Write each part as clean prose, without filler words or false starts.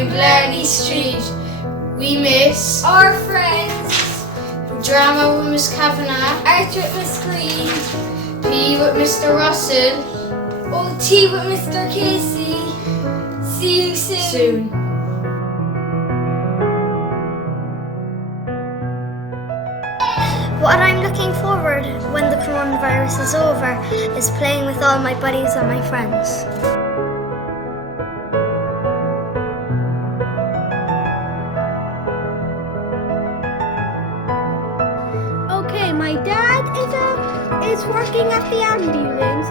down Blarney Street. We miss our friends, drama with Miss Kavanagh, art with Miss Green, PE with Mr. Russell. OT with Mr. Casey. See you soon. What I'm looking forward when the coronavirus is over is playing with all my buddies and my friends. Okay, my dad is working at the ambulance,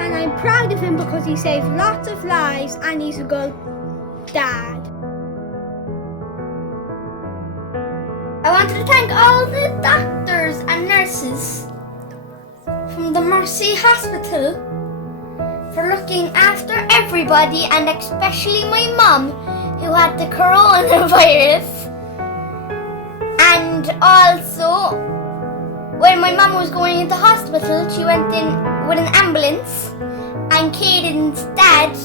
and I'm proud of him because he saved lots of lives and he's a good dad. I want to thank all the doctors and nurses from the Mercy Hospital for looking after everybody, and especially my mum who had the coronavirus. And also, when my mum was going into hospital, she went in with an ambulance, and Caden's dad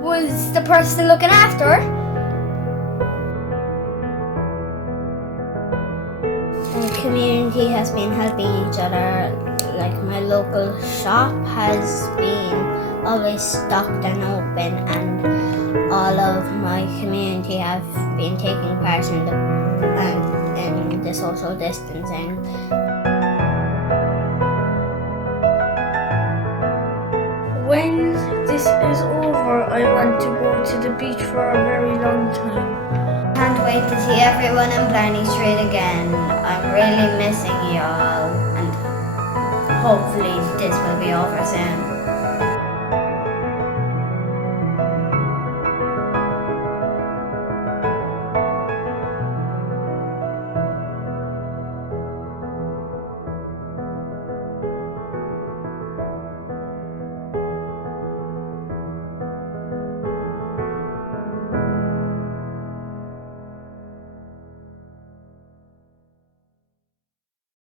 was the person looking after her. The community has been helping each other. Like my local shop has been always stocked and open, and all of my community have been taking part in the social distancing. When this is over, I want to go to the beach for a very long time. Can't wait to see everyone in Blarney Street again. I'm really missing you all, and hopefully this will be over soon.